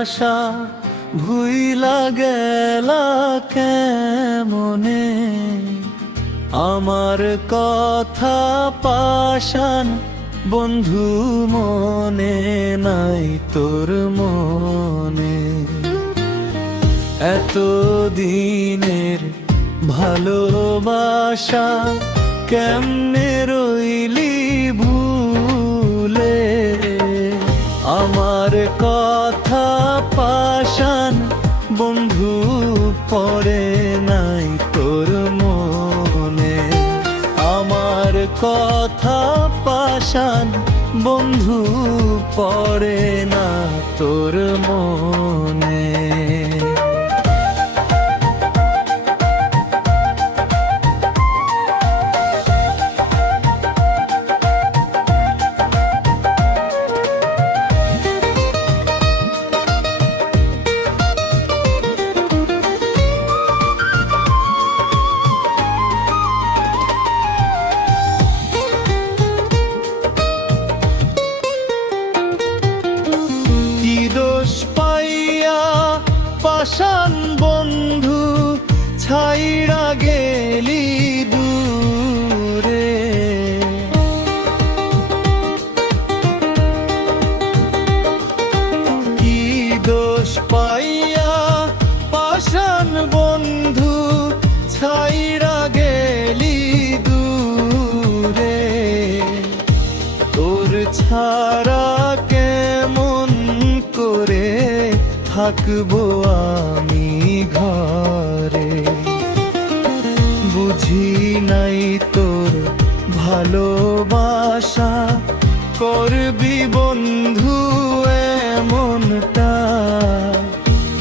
আশা ভুইলা গেলা কেমনে। আমার কথা পাষাণ বন্ধু মনে নাই তোর মনে। এত দিনের ভালোবাসা কেমনে রইলি ভুলে। আমার কথা পাষাণ বন্ধু পড়ে নাই তোর মনে। আমার কথা পাষাণ বন্ধু পড়ে না তোর মনে। পাষাণ বন্ধু ছাইড়া গেলি দূরে। কি দোষ পাইয়া পাষাণ বন্ধু ছাইড়া গেলি দূরে। তোর ছাড়া কেমন করে থাকবো আমি ঘরে। বুঝি নাই তোর ভালোবাসা করবি বন্ধু এমনটা।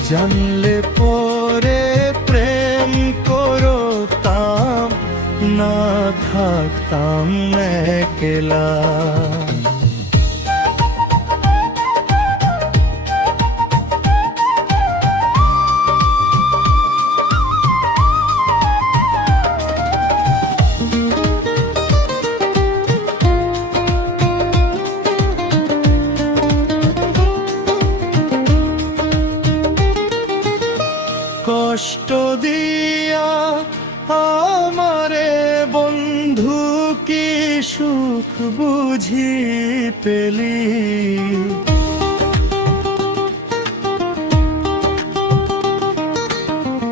জানলে পরে প্রেম করতাম না থাকতাম একলা। কষ্ট দিয়া আমারে বন্ধু কি সুখ বুঝি পেলি।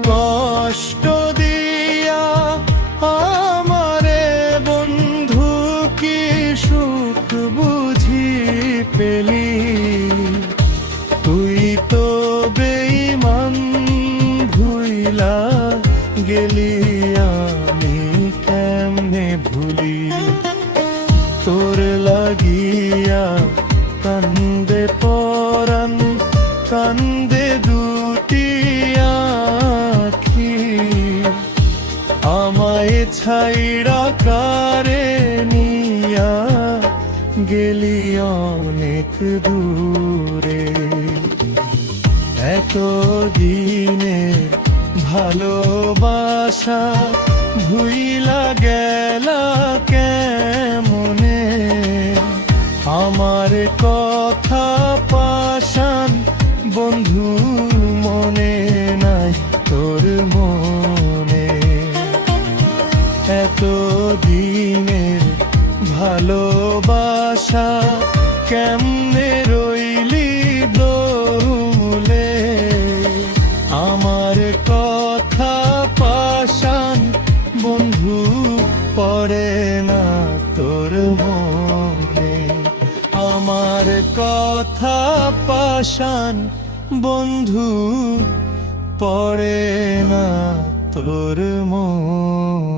কষ্ট দিয়া আমারে বন্ধু কি সুখ বুঝি পেলি। তুই তো বেঈমান ভুইলা গেলি আমি কেমনে ভুলি। তোর লাগিয়া কান্দে পরাণ কান্দে দুটি আখি। আমায় ছাইড়া কারে নিয়া গেলি অনেক দূরে। এত দিনের ভালোবাসা ভুইলা গেলা কেমনে। আমার কথা পাষাণ বন্ধু মনে নাই তোর মনে। এত দিনের ভালোবাসা কেমনে রইলি দোলে। আমার কথা পাষাণ বন্ধু পড়ে না তোর মনে। আমার কথা পাষাণ বন্ধু পড়ে না তোর মনে।